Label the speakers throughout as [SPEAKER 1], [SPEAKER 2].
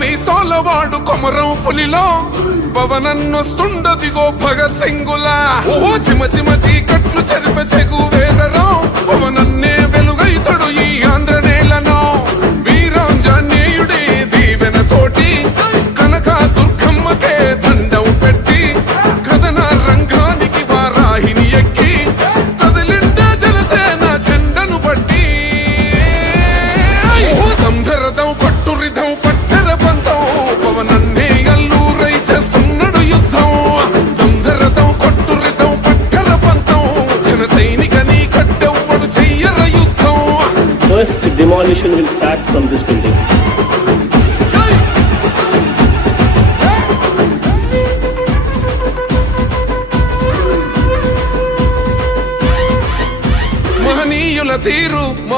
[SPEAKER 1] మీసోలవాడు కొమరం పులిలో. పవనన్నొస్తుండదిగో భగ సింగులా. ఓ చిమ చిమ చీకట్లు చెరిప చెగు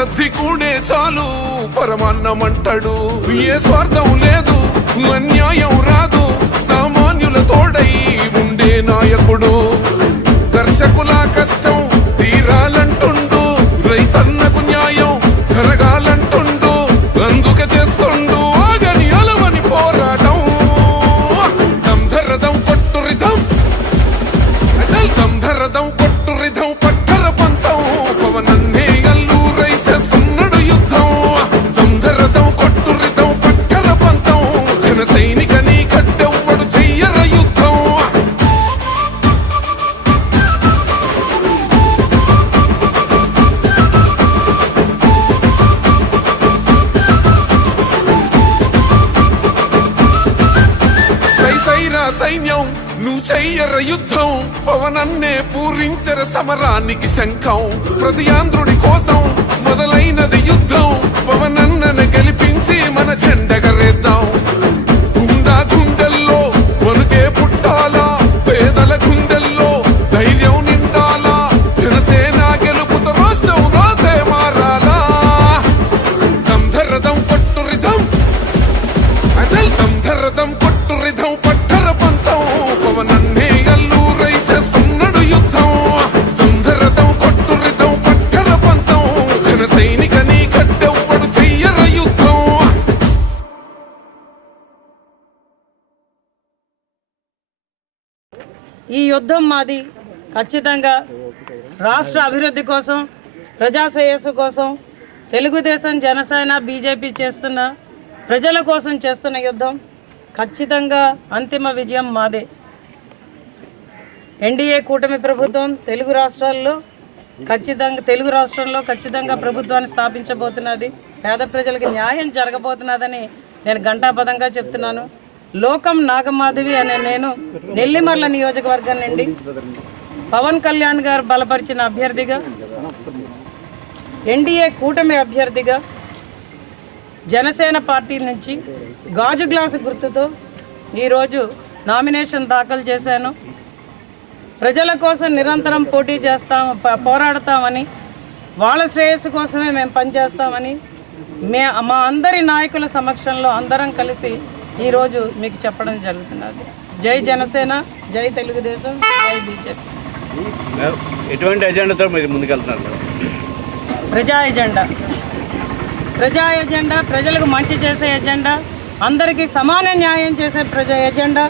[SPEAKER 1] సద్ది కూడే చాలు. పరమాన్నమంటాడు. ఏ స్వార్థం లేదు అన్యాయం రాదు. సామాన్యుల తోడై ఉండే నాయకుడు. కర్షకుల కష్టం సైరా నువ్వు చెయ్యర యుద్ధం. పవనన్నే పూరించర సమరానికి శంఖం. ప్రతి కోసం మొదలైనది యుద్ధం. పవనన్నను గెలిపించి మన జెండగరేద్దాం గుండా గుండెల్లో వణుకే పుట్టాలా? పేదల గుండెల్లో ధైర్యం నిండాలా? జనసేన గెలుపుతో రాష్ట్రం రాతే మారాలా? దంధరదం కొట్టురిధం అచల్ దంధరదం కొట్టు
[SPEAKER 2] ఈ యుద్ధం మాది ఖచ్చితంగా రాష్ట్ర అభివృద్ధి కోసం ప్రజా శ్రేయస్సు కోసం తెలుగుదేశం జనసేన బీజేపీ చేస్తున్న ప్రజల కోసం చేస్తున్న యుద్ధం ఖచ్చితంగా అంతిమ విజయం మాదే. ఎన్డీఏ కూటమి ప్రభుత్వం తెలుగు రాష్ట్రాల్లో ఖచ్చితంగా తెలుగు రాష్ట్రంలో ఖచ్చితంగా ప్రభుత్వాన్ని స్థాపించబోతున్నది. పేద ప్రజలకు న్యాయం జరగబోతున్నదని నేను ఘంటాపదంగా చెప్తున్నాను. లోకం నాగమాధవి అనే నేను నెల్లిమర్ల నియోజకవర్గం నుండి పవన్ కళ్యాణ్ గారు బలపరిచిన అభ్యర్థిగా ఎన్డీఏ కూటమి అభ్యర్థిగా జనసేన పార్టీ నుంచి గాజు గ్లాసు గుర్తుతో ఈరోజు నామినేషన్ దాఖలు చేశాను. ప్రజల కోసం నిరంతరం పోటీ చేస్తాము పోరాడతామని వాళ్ళ శ్రేయస్సు కోసమే మేము పనిచేస్తామని మే మా అందరి నాయకుల సమక్షంలో అందరం కలిసి ఈరోజు మీకు చెప్పడం జరుగుతున్నది. జై జనసేన జై తెలుగుదేశం జై బీజేపీ.
[SPEAKER 3] ఎటువంటి ఎజెండాతో మీరు ముందుకెళ్తున్నారు?
[SPEAKER 2] ప్రజా ఎజెండా. ప్రజా ఎజెండా ప్రజలకు మంచి చేసే ఎజెండా అందరికీ సమాన న్యాయం చేసే ప్రజా ఎజెండా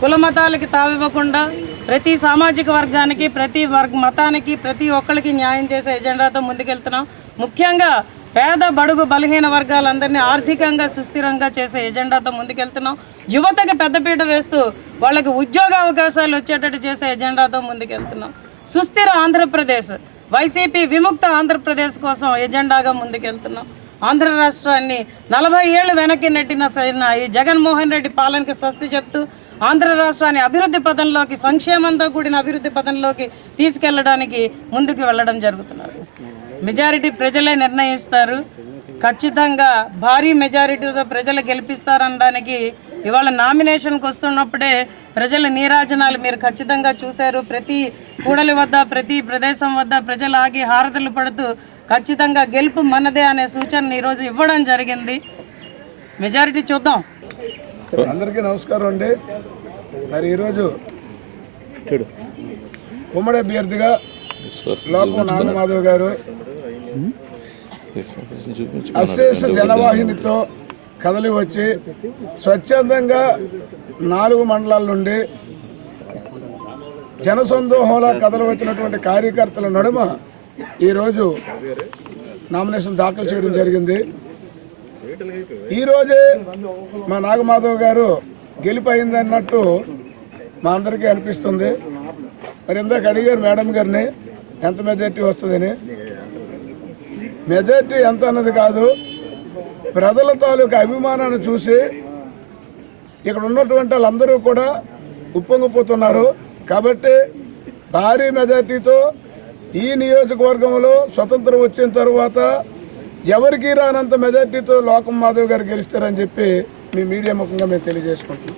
[SPEAKER 2] కుల మతాలకి తావివ్వకుండా ప్రతి సామాజిక వర్గానికి ప్రతి వర్గ మతానికి ప్రతి ఒక్కరికి న్యాయం చేసే ఎజెండాతో ముందుకెళ్తున్నాం. ముఖ్యంగా పేద బడుగు బలహీన వర్గాలందరినీ ఆర్థికంగా సుస్థిరంగా చేసే ఎజెండాతో ముందుకెళ్తున్నాం. యువతకి పెద్దపీట వేస్తూ వాళ్ళకి ఉద్యోగ అవకాశాలు వచ్చేటట్టు చేసే ఎజెండాతో ముందుకెళ్తున్నాం. సుస్థిర ఆంధ్రప్రదేశ్ వైసీపీ విముక్త ఆంధ్రప్రదేశ్ కోసం ఎజెండాగా ముందుకెళ్తున్నాం. ఆంధ్ర రాష్ట్రాన్ని నలభై ఏళ్ళు వెనక్కి నెట్టిన ఈ జగన్మోహన్ రెడ్డి పాలనకి స్వస్తి చెప్తూ ఆంధ్ర రాష్ట్రాన్ని అభివృద్ధి పదంలోకి సంక్షేమంతో కూడిన అభివృద్ధి పదంలోకి తీసుకెళ్ళడానికి ముందుకు వెళ్ళడం జరుగుతున్నారు మెజారిటీ ప్రజలే నిర్ణయిస్తారు. ఖచ్చితంగా భారీ మెజారిటీతో ప్రజలు గెలిపిస్తారనడానికి ఇవాళ నామినేషన్కి వస్తున్నప్పుడే ప్రజల నీరాజనాలు మీరు ఖచ్చితంగా చూశారు. ప్రతి కూడలి వద్ద ప్రతి ప్రదేశం వద్ద ప్రజలు ఆగి హారతులు పడుతూ ఖచ్చితంగా గెలుపు మనదే అనే సూచనను ఈరోజు ఇవ్వడం జరిగింది. మెజారిటీ చూద్దాం.
[SPEAKER 4] అందరికీ నమస్కారం అండి. మరి ఈరోజు
[SPEAKER 3] చూడు.
[SPEAKER 4] ఉమ్మడి అభ్యర్థిగా లోకం నాగమాధవ్ గారు అశేష జనవాహినితో కదలి వచ్చి స్వచ్ఛందంగా నాలుగు మండలాల నుండి జనసందోహంలా కదలి వచ్చినటువంటి కార్యకర్తల నడుమ ఈరోజు నామినేషన్ దాఖలు చేయడం జరిగింది. ఈరోజే మా నాగమాధవ్ గారు గెలిపోయింది అన్నట్టు మా అందరికీ అనిపిస్తుంది. మరి ఇందాక అడిగారు మేడం గారిని ఎంత మెజార్టీ వస్తుందని? మెజార్టీ ఎంత అన్నది కాదు. ప్రజల తాలూకు అభిమానాన్ని చూసి ఇక్కడ ఉన్నటువంటి వాళ్ళందరూ కూడా ఉప్పొంగిపోతున్నారు. కాబట్టి భారీ మెజార్టీతో ఈ నియోజకవర్గంలో స్వతంత్రం వచ్చిన తర్వాత ఎవరికి రానంత మెజార్టీతో లోకం మాధవ్ గారు గెలుస్తారని చెప్పి మీ మీడియా ముఖంగా మేము తెలియజేసుకుంటున్నాం.